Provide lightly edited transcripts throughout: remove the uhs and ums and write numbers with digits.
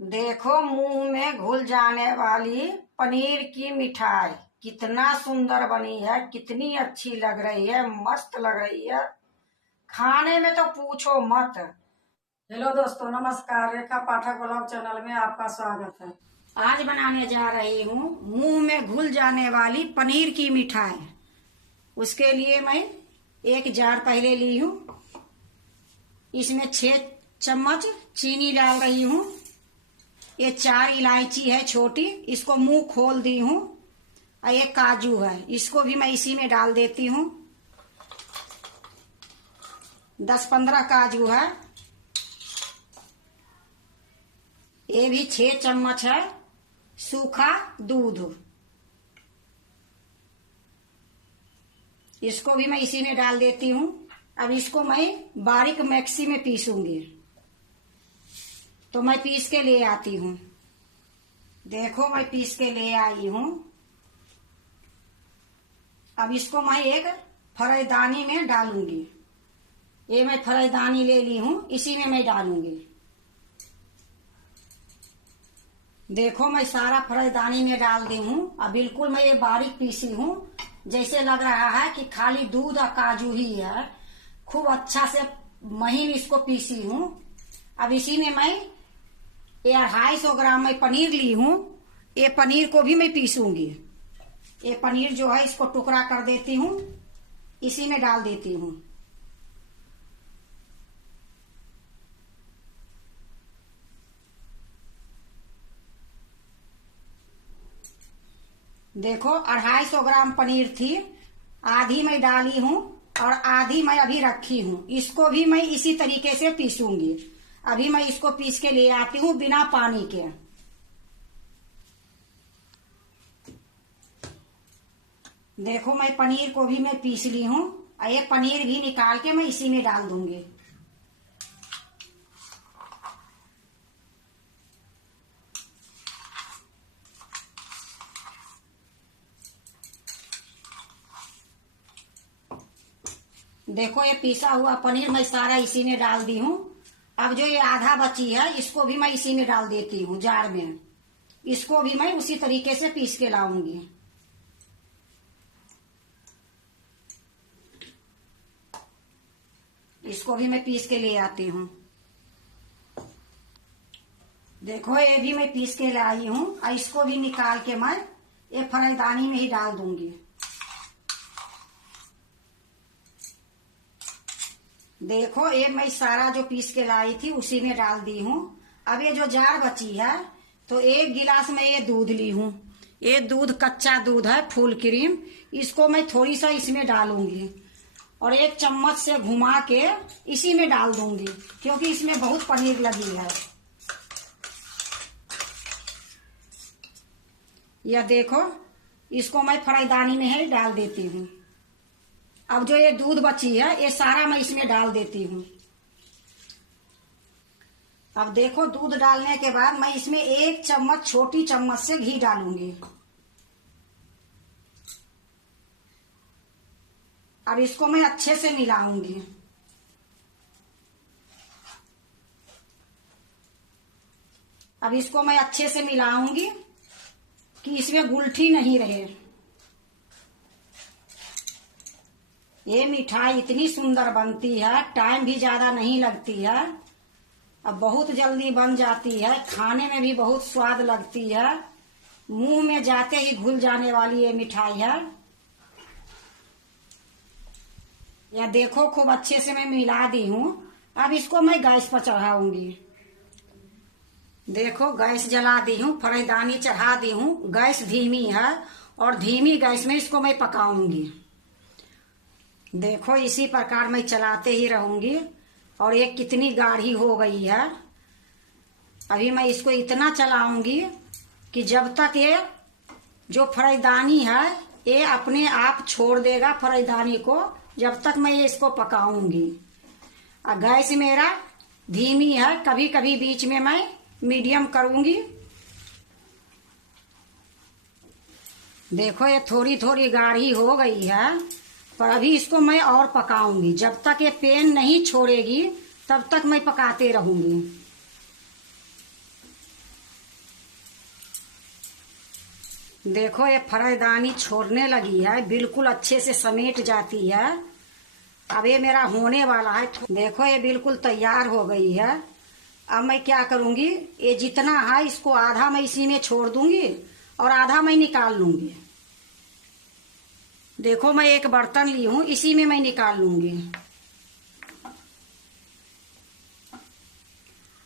देखो मुंह में घुल जाने वाली पनीर की मिठाई कितना सुंदर बनी है। कितनी अच्छी लग रही है, मस्त लग रही है। खाने में तो पूछो मत। हेलो दोस्तों, नमस्कार। रेखा पाठक ब्लॉग चैनल में आपका स्वागत है। आज बनाने जा रही हूँ मुंह में घुल जाने वाली पनीर की मिठाई। उसके लिए मैं एक जार पहले ली हूँ। इसमें 6 चम्मच चीनी डाल रही हूँ। ये 4 इलायची है छोटी, इसको मुंह खोल दी हूँ। और ये काजू है, इसको भी मैं इसी में डाल देती हूँ। 10-15 काजू है। ये भी 6 चम्मच है सूखा दूध, इसको भी मैं इसी में डाल देती हूँ। अब इसको मैं बारीक मिक्सी में पीसूंगी, तो मैं पीस के ले आती हूँ। देखो मैं पीस के ले आई हूँ। अब इसको मैं एक फरैदानी में डालूंगी। ये मैं फरैदानी ले ली हूँ, इसी में मैं डालूंगी। देखो मैं सारा फरैदानी में डाल दी हूँ। अब बिल्कुल मैं ये बारीक पीसी हूँ, जैसे लग रहा है कि खाली दूध और काजू ही है। खूब अच्छा से महीन इसको पीसी हूँ। अब इसी में मैं ये 250 ग्राम मैं पनीर ली हूँ। ये पनीर को भी मैं पीसूंगी। ये पनीर जो है इसको टुकड़ा कर देती हूँ, इसी में डाल देती हूँ। देखो 250 ग्राम पनीर थी, आधी मैं डाली हूँ और आधी मैं अभी रखी हूँ। इसको भी मैं इसी तरीके से पीसूंगी। अभी मैं इसको पीस के ले आती हूँ बिना पानी के। देखो मैं पनीर को भी मैं पीस ली हूँ और ये पनीर भी निकाल के मैं इसी में डाल दूंगी। देखो ये पीसा हुआ पनीर मैं सारा इसी में डाल दी हूँ। अब जो ये आधा बची है इसको भी मैं इसी में डाल देती हूँ जार में। इसको भी मैं उसी तरीके से पीस के लाऊंगी। इसको भी मैं पीस के ले आती हूँ। देखो ये भी मैं पीस के लाई हूँ और इसको भी निकाल के मैं ये फरैदानी में ही डाल दूंगी। देखो ये मैं सारा जो पीस के लाई थी उसी में डाल दी हूँ। अब ये जो जार बची है तो 1 गिलास में ये दूध ली हूँ। ये दूध कच्चा दूध है, फुल क्रीम। इसको मैं थोड़ी सा इसमें डालूंगी और 1 चम्मच से घुमा के इसी में डाल दूंगी, क्योंकि इसमें बहुत पनीर लगी है। यह देखो इसको मैं फरैदानी में ही डाल देती हूँ। अब जो ये दूध बची है ये सारा मैं इसमें डाल देती हूँ। अब देखो दूध डालने के बाद मैं इसमें 1 चम्मच छोटी चम्मच से घी डालूंगी। अब इसको मैं अच्छे से मिलाऊंगी। अब इसको मैं अच्छे से मिलाऊंगी कि इसमें गुलठी नहीं रहे। ये मिठाई इतनी सुंदर बनती है, टाइम भी ज्यादा नहीं लगती है। अब बहुत जल्दी बन जाती है, खाने में भी बहुत स्वाद लगती है। मुंह में जाते ही घुल जाने वाली ये मिठाई है। यह देखो खूब अच्छे से मैं मिला दी हूँ। अब इसको मैं गैस पर चढ़ाऊंगी। देखो गैस जला दी हूँ, फरैदानी चढ़ा दी हूँ। गैस धीमी है और धीमी गैस में इसको मैं पकाऊंगी। देखो इसी प्रकार मैं चलाते ही रहूंगी। और ये कितनी गाढ़ी हो गई है। अभी मैं इसको इतना चलाऊंगी कि जब तक ये जो फरैदानी है ये अपने आप छोड़ देगा फरैदानी को, जब तक मैं ये इसको पकाऊंगी। और गैस मेरा धीमी है, कभी कभी बीच में मैं मीडियम करूंगी। देखो ये थोड़ी थोड़ी गाढ़ी हो गई है, पर अभी इसको मैं और पकाऊंगी। जब तक ये पेन नहीं छोड़ेगी तब तक मैं पकाते रहूंगी। देखो ये फरदानी छोड़ने लगी है, बिल्कुल अच्छे से समेट जाती है। अब ये मेरा होने वाला है। देखो ये बिल्कुल तैयार हो गई है। अब मैं क्या करूंगी, ये जितना है इसको आधा मैं इसी में छोड़ दूंगी और आधा मैं निकाल लूंगी। देखो मैं एक बर्तन ली हूं, इसी में मैं निकाल लूंगी।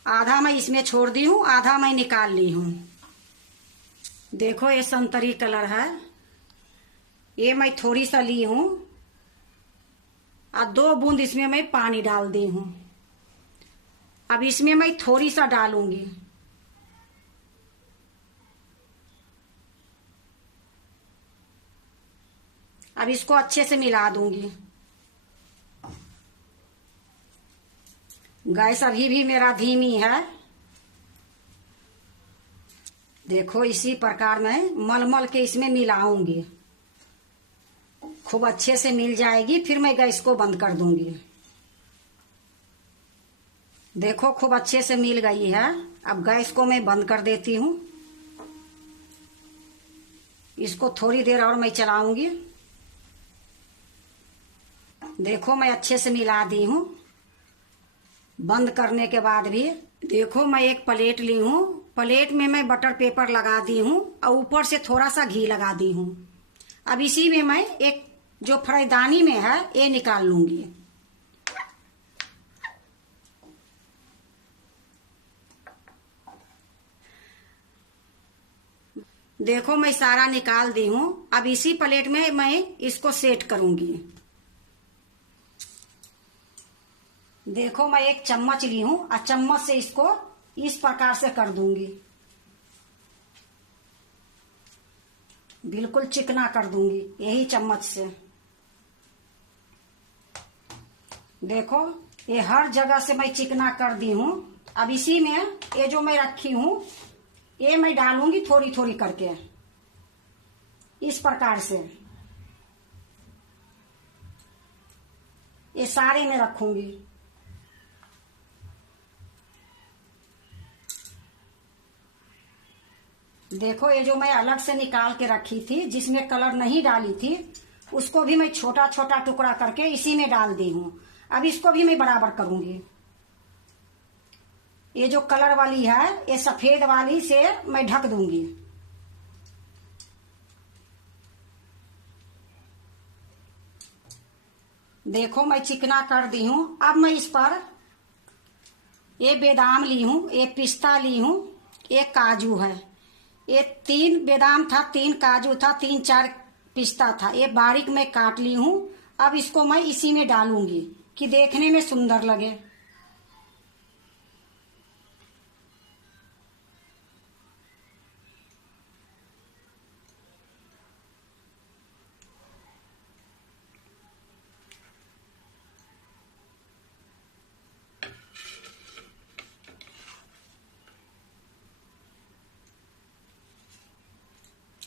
आधा मैं इसमें छोड़ दी हूं, आधा मैं निकाल ली हूं। देखो ये संतरी कलर है, ये मैं थोड़ी सा ली हूं और 2 बूंद इसमें मैं पानी डाल दी हूं। अब इसमें मैं थोड़ी सा डालूंगी। अब इसको अच्छे से मिला दूंगी। गैस अभी भी मेरा धीमी है। देखो इसी प्रकार मैं मल के इसमें मिलाऊंगी। खूब अच्छे से मिल जाएगी, फिर मैं गैस को बंद कर दूंगी। देखो खूब अच्छे से मिल गई है। अब गैस को मैं बंद कर देती हूँ। इसको थोड़ी देर और मैं चलाऊंगी। देखो मैं अच्छे से मिला दी हूँ। बंद करने के बाद भी देखो मैं एक प्लेट ली हूँ, प्लेट में मैं बटर पेपर लगा दी हूँ और ऊपर से थोड़ा सा घी लगा दी हूँ। अब इसी में मैं एक जो फ्राईदानी में है ये निकाल लूंगी। देखो मैं सारा निकाल दी हूँ। अब इसी प्लेट में मैं इसको सेट करूंगी। देखो मैं एक चम्मच ली हूँ और चम्मच से इसको इस प्रकार से कर दूंगी। बिल्कुल चिकना कर दूंगी यही चम्मच से। देखो ये हर जगह से मैं चिकना कर दी हूँ। अब इसी में ये जो मैं रखी हूँ ये मैं डालूंगी थोड़ी थोड़ी करके इस प्रकार से। ये सारे में रखूंगी। देखो ये जो मैं अलग से निकाल के रखी थी जिसमें कलर नहीं डाली थी उसको भी मैं छोटा छोटा टुकड़ा करके इसी में डाल दी हूँ। अब इसको भी मैं बराबर करूंगी। ये जो कलर वाली है ये सफेद वाली से मैं ढक दूंगी। देखो मैं चिकना कर दी हूँ। अब मैं इस पर ये बादाम ली हूँ, ये पिस्ता ली हूँ, ये काजू है। ये 3 बादाम था, 3 काजू था, 3-4 पिस्ता था। ये बारीक मैं काट ली हूँ। अब इसको मैं इसी में डालूंगी कि देखने में सुंदर लगे।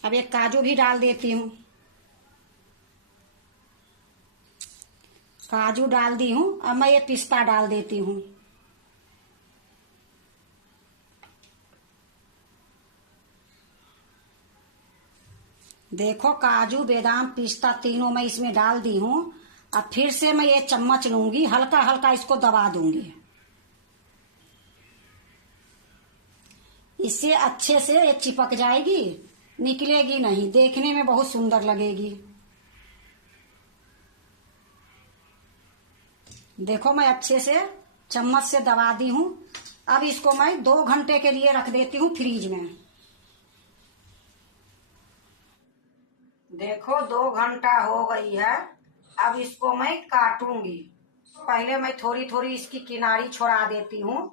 अब एक काजू भी डाल देती हूँ। काजू डाल दी हूँ। अब मैं ये पिस्ता डाल देती हूँ। देखो काजू बादाम पिस्ता तीनों मैं इसमें डाल दी हूँ। अब फिर से मैं ये चम्मच लूंगी, हल्का हल्का इसको दबा दूंगी। इससे अच्छे से ये चिपक जाएगी, निकलेगी नहीं, देखने में बहुत सुंदर लगेगी। देखो मैं अच्छे से चम्मच से दबा दी हूँ। अब इसको मैं 2 घंटे के लिए रख देती हूँ फ्रीज में। देखो 2 घंटा हो गई है। अब इसको मैं काटूंगी। पहले मैं थोड़ी थोड़ी इसकी किनारी छोड़ा देती हूँ।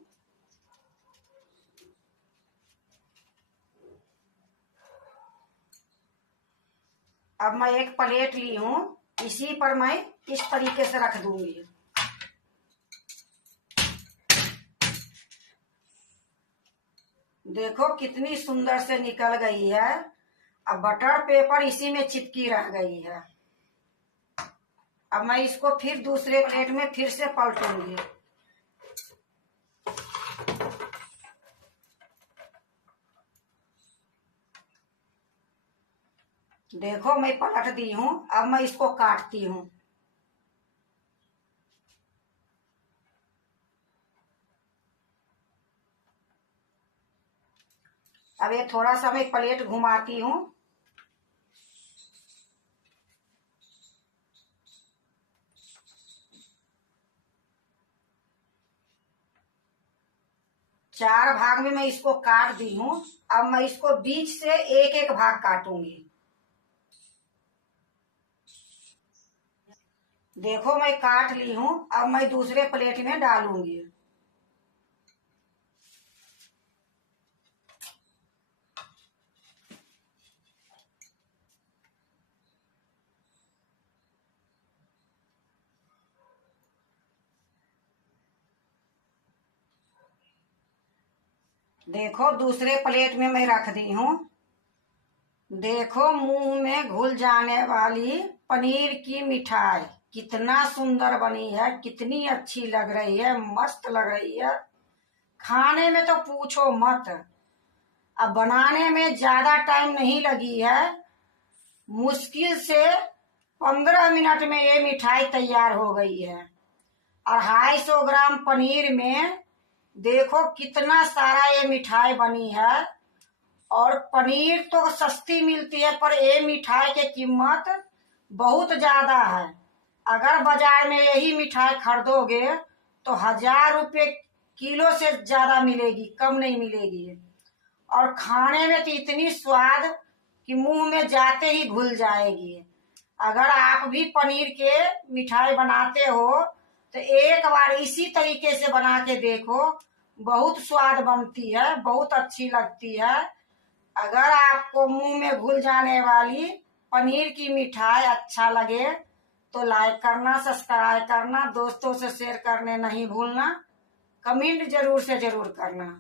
अब मैं एक प्लेट ली हूँ, इसी पर मैं इस तरीके से रख दूंगी। देखो कितनी सुंदर से निकल गई है। अब बटर पेपर इसी में चिपकी रह गई है। अब मैं इसको फिर दूसरे प्लेट में फिर से पलटूंगी। देखो मैं पलट दी हूँ, अब मैं इसको काटती हूँ। अब ये थोड़ा सा मैं प्लेट घुमाती हूँ। चार भाग में मैं इसको काट दी हूँ। अब मैं इसको बीच से एक एक भाग काटूंगी। देखो मैं काट ली हूँ, अब मैं दूसरे प्लेट में डालूंगी। देखो दूसरे प्लेट में मैं रख दी हूँ। देखो मुंह में घुल जाने वाली पनीर की मिठाई कितना सुंदर बनी है, कितनी अच्छी लग रही है, मस्त लग रही है। खाने में तो पूछो मत। अब बनाने में ज्यादा टाइम नहीं लगी है, मुश्किल से 15 मिनट में ये मिठाई तैयार हो गई है। 250 ग्राम पनीर में देखो कितना सारा ये मिठाई बनी है। और पनीर तो सस्ती मिलती है, पर ये मिठाई की कीमत बहुत ज्यादा है। अगर बाजार में यही मिठाई खरीदोगे तो 1000 रुपये किलो से ज्यादा मिलेगी, कम नहीं मिलेगी। और खाने में तो इतनी स्वाद कि मुंह में जाते ही घुल जाएगी। अगर आप भी पनीर के मिठाई बनाते हो तो एक बार इसी तरीके से बना के देखो, बहुत स्वाद बनती है, बहुत अच्छी लगती है। अगर आपको मुंह में घुल जाने वाली पनीर की मिठाई अच्छा लगे तो लाइक करना, सब्सक्राइब करना, दोस्तों से शेयर करने नहीं भूलना, कमेंट जरूर से जरूर करना।